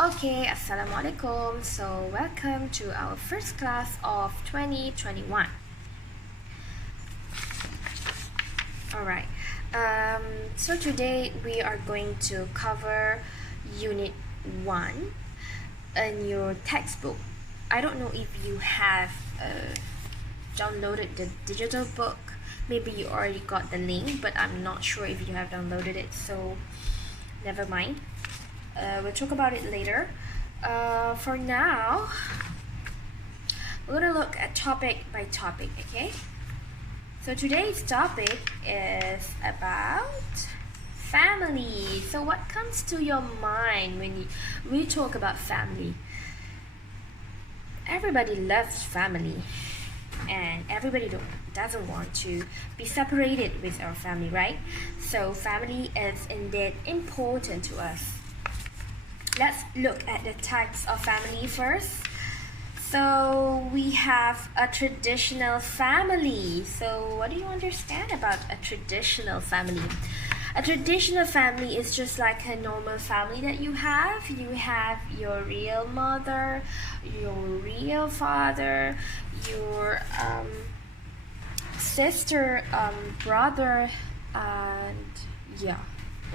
Okay, Assalamualaikum. So, welcome to our first class of 2021. Alright, so today we are going to cover Unit 1 in your textbook. I don't know if you have downloaded the digital book. Maybe you already got the link, but I'm not sure if you have downloaded it, so never mind. We'll talk about it later. For now, we're gonna look at topic by topic, okay? So today's topic is about family. So what comes to your mind when we talk about family? Everybody loves family, and everybody doesn't want to be separated with our family, right? So family is indeed important to us. Let's look at the types of family first. So we have a traditional family. So what do you understand about a traditional family? A traditional family is just like a normal family that you have. You have your real mother, your real father, your sister, brother, and yeah,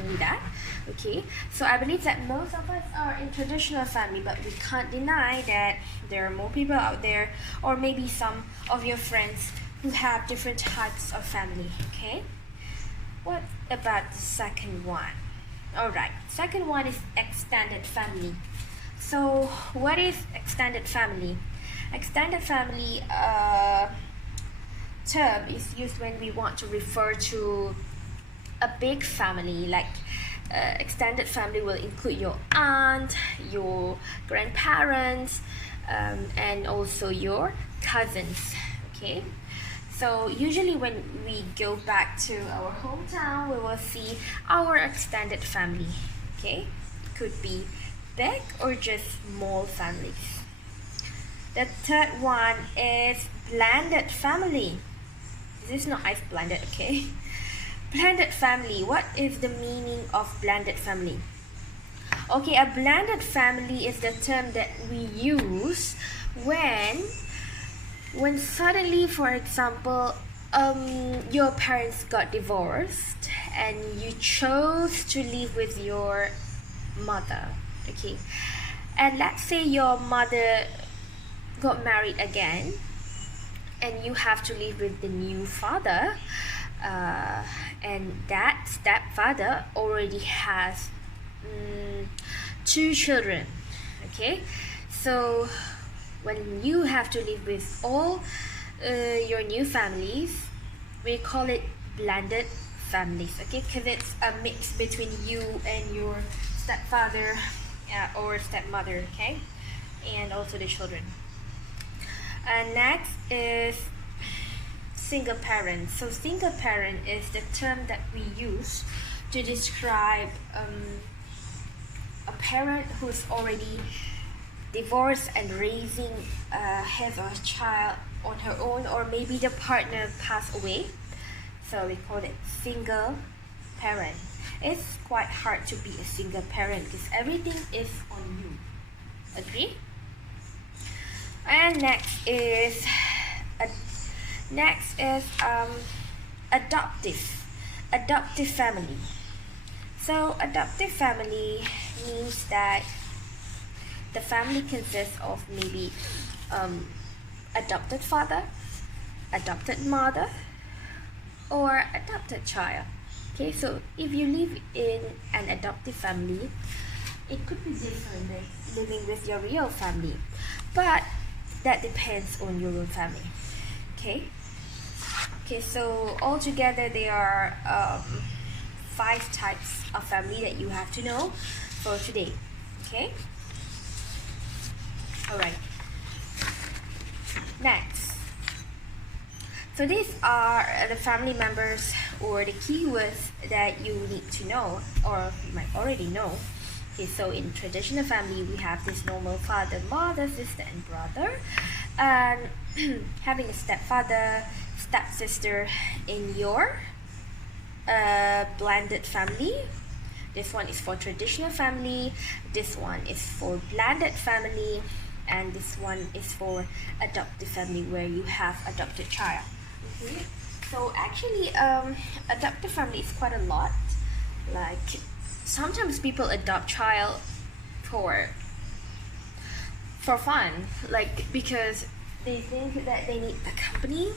only that. Okay, so I believe that most of us are in traditional family, but we can't deny that there are more people out there, or maybe some of your friends who have different types of family. Okay, what about the second one? Alright, second one is extended family. So what is extended family? Extended family term is used when we want to refer to a big family, like extended family will include your aunt, your grandparents, and also your cousins. Okay, so usually when we go back to our hometown, we will see our extended family. Okay, it could be big or just small families. The third one is blended family. This is not ice blended, okay? Blended family. What is the meaning of blended family? Okay, a blended family is the term that we use when suddenly, for example, your parents got divorced and you chose to live with your mother. Okay, and let's say your mother got married again and you have to live with the new father. And that stepfather already has 2 children. Okay, so when you have to live with all your new families, we call it blended families. Okay, because it's a mix between you and your stepfather or stepmother. Okay, and also the children. And next is single parent. So single parent is the term that we use to describe a parent who's already divorced and raising his or her child on her own, or maybe the partner passed away. So we call it single parent. It's quite hard to be a single parent because everything is on you. Agree? And next is adoptive family. So adoptive family means that the family consists of maybe adopted father, adopted mother, or adopted child. Okay, so if you live in an adoptive family, it could be different than living with your real family, but that depends on your own family. Okay, so altogether there are 5 types of family that you have to know for today. Okay, alright, next, so these are the family members or the keywords that you need to know, or you might already know. Okay, so in traditional family we have this normal father, mother, sister, and brother, and having a stepfather, stepsister in your blended family. This one is for traditional family, this one is for blended family, and this one is for adoptive family where you have adopted child. So actually adoptive family is quite a lot. Like sometimes people adopt child for fun, like because they think that they need the company,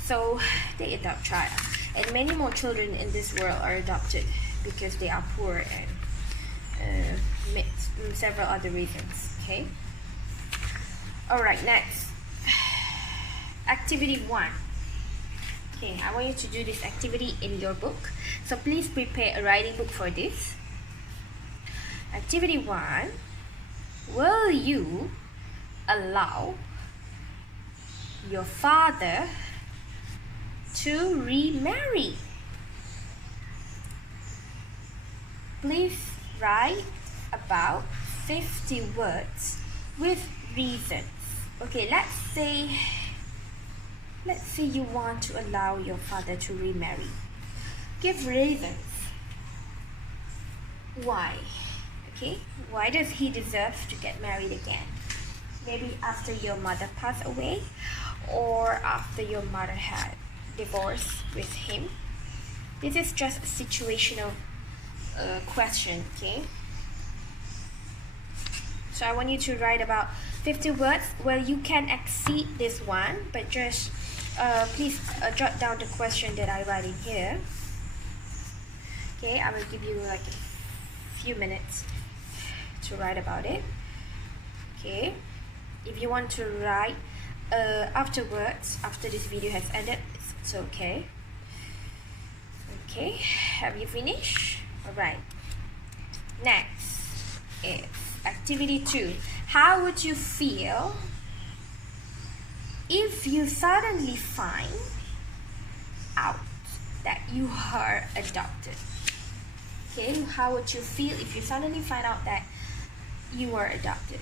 so they adopt child. And many more children in this world are adopted because they are poor and several other reasons. Okay. All right, next activity 1. Okay, I want you to do this activity in your book, so please prepare a writing book for this. Activity 1. Will you allow your father to remarry? Please write about 50 words with reasons. Okay, let's say you want to allow your father to remarry. Give reasons. Why? Okay, why does he deserve to get married again? Maybe after your mother passed away, or after your mother had divorced with him. This is just a situational question, okay? So I want you to write about 50 words. Well, you can exceed this one, but just please jot down the question that I write in here. Okay, I will give you like a few minutes to write about it. Okay, if you want to write afterwards, after this video has ended, it's okay. Okay, have you finished? Alright, next is activity 2. How would you feel if you suddenly find out that you are adopted? Okay, how would you feel if you suddenly find out that you were adopted?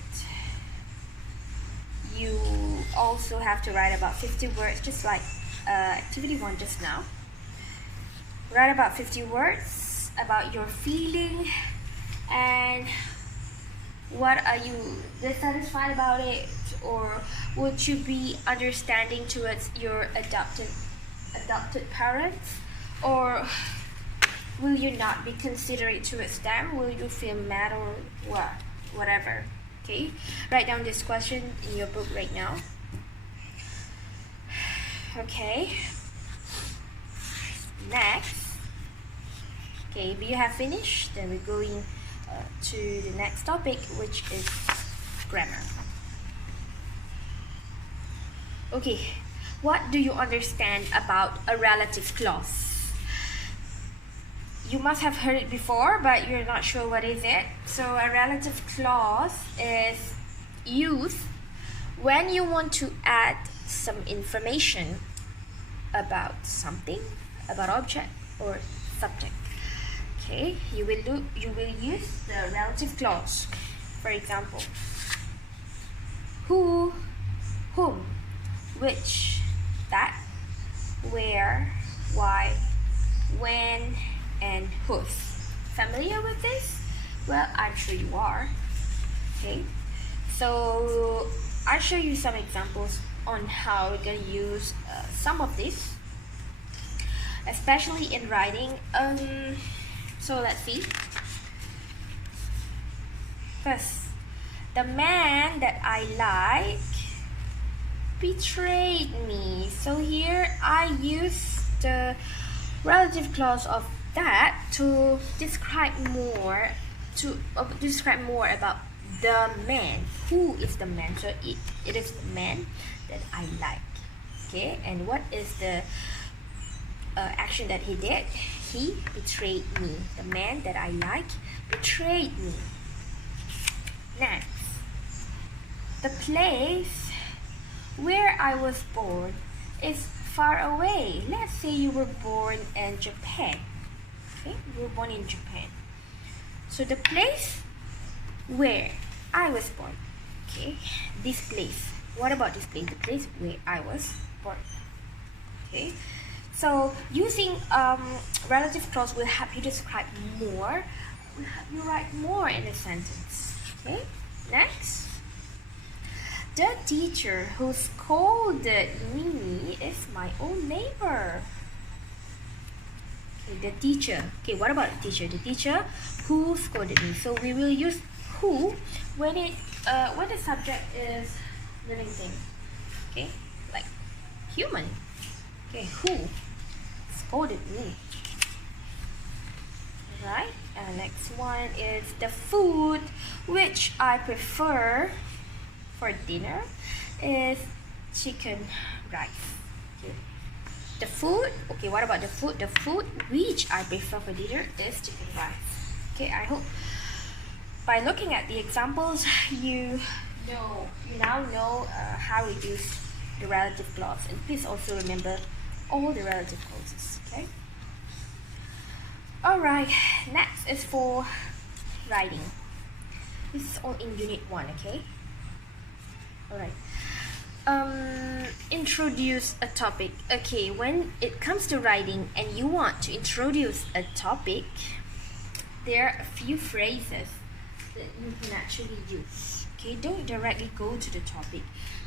You also have to write about 50 words, just like activity 1 just now. Write about 50 words about your feeling and what are you dissatisfied about it, or would you be understanding towards your adopted parents, or will you not be considerate towards them? Will you feel mad or what? Whatever. Okay, write down this question in your book right now. Okay, next. Okay, if you have finished, then we're going to the next topic, which is grammar. Okay, what do you understand about a relative clause? You must have heard it before, but you're not sure what is it. So a relative clause is used when you want to add some information about something, about object or subject. Okay, you will use the relative clause. For example, who, whom, which, that, where, why, when, and whose. Familiar with this? Well, I'm sure you are. Okay, so I'll show you some examples on how we're going to use some of this, especially in writing. So let's see. First, the man that I like betrayed me. So here I use the relative clause of that to describe more about the man. Who is the man? So it is the man that I like. Okay, and what is the action that he did? He betrayed me. The man that I like betrayed me. Next, the place where I was born is far away. Let's say you were born in Japan. Okay, you were born in Japan. So the place where I was born. Okay, this place. What about this place? The place where I was born. Okay. So using relative clause will help you describe more you write more in a sentence. Okay, next. The teacher who scolded me is my old neighbor. Okay, the teacher. Okay, what about the teacher? The teacher who scolded me. So we will use who when the subject is living thing. Okay, like human. Okay, who scolded me. Right, and next one is the food which I prefer for dinner is chicken rice. Okay. The food, okay, what about the food? The food which I prefer for dinner is chicken rice. Okay, I hope by looking at the examples you now know how we use the relative clause, and please also remember all the relative clauses. Okay. Alright, next is for writing. This is all in unit 1, okay? Alright. Introduce a topic. Okay, when it comes to writing and you want to introduce a topic, there are a few phrases that you can actually use. Okay, don't directly go to the topic.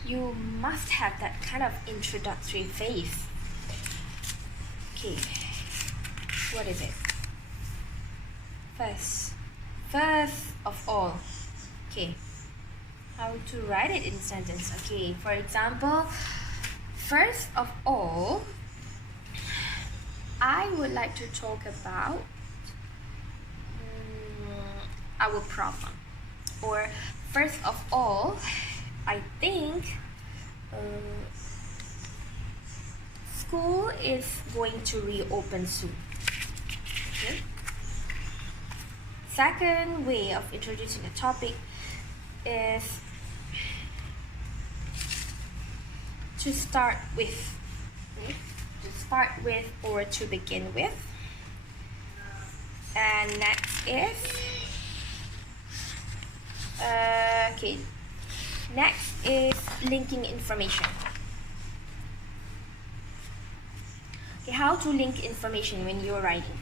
You must have that kind of introductory phase. Okay, what is it? First of all. Okay, how to write it in sentence. Okay, for example, first of all, I would like to talk about our problem. Or first of all, I think school is going to reopen soon. Okay. Second way of introducing a topic is to start with, or to begin with. And next is next is linking information. Okay, how to link information when you're writing.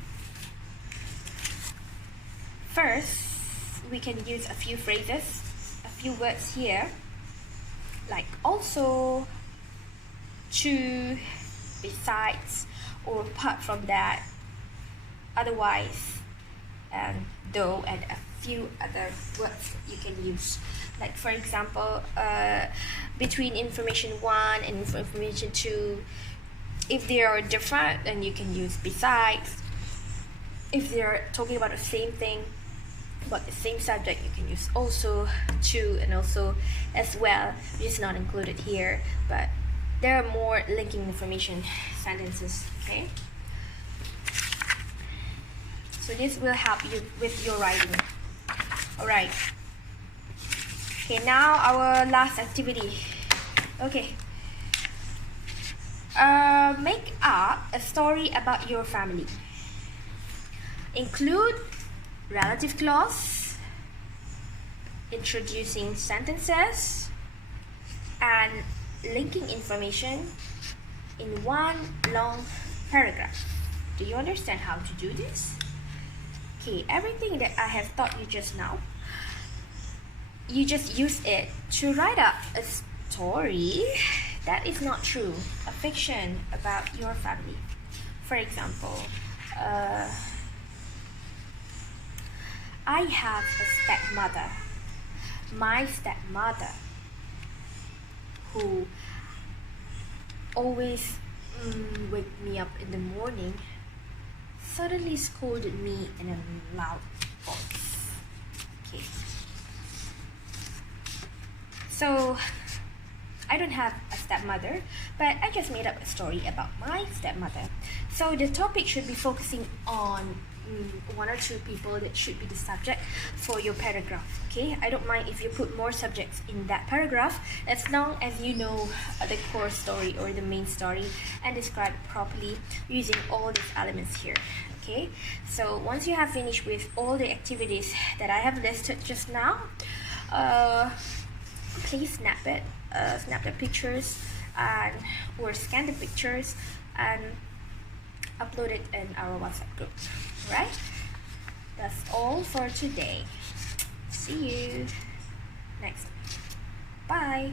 First, we can use a few phrases, a few words here, like also, to, besides, or apart from that, otherwise, and though, and a few other words you can use. Like for example, between information 1 and information 2, if they are different, then you can use besides. If they are talking about the same thing, about the same subject, you can use also, to, and also as well, which is not included here, but there are more linking information sentences. Okay, so this will help you with your writing. Alright, okay, now our last activity. Okay, make up a story about your family. Include relative clause, introducing sentences, and linking information in one long paragraph. Do you understand how to do this? Okay, everything that I have taught you just now, you just use it to write up a story that is not true, a fiction about your family. For example, I have a stepmother. My stepmother, who always wake me up in the morning, suddenly scolded me in a loud voice. Okay. So, I don't have a stepmother, but I just made up a story about my stepmother. So the topic should be focusing on 1 or 2 people that should be the subject for your paragraph. Okay, I don't mind if you put more subjects in that paragraph, as long as you know the core story or the main story and describe it properly using all these elements here. Okay, so once you have finished with all the activities that I have listed just now, please snap the pictures and or scan the pictures and upload it in our WhatsApp group. Right? That's all for today. See you next time. Bye.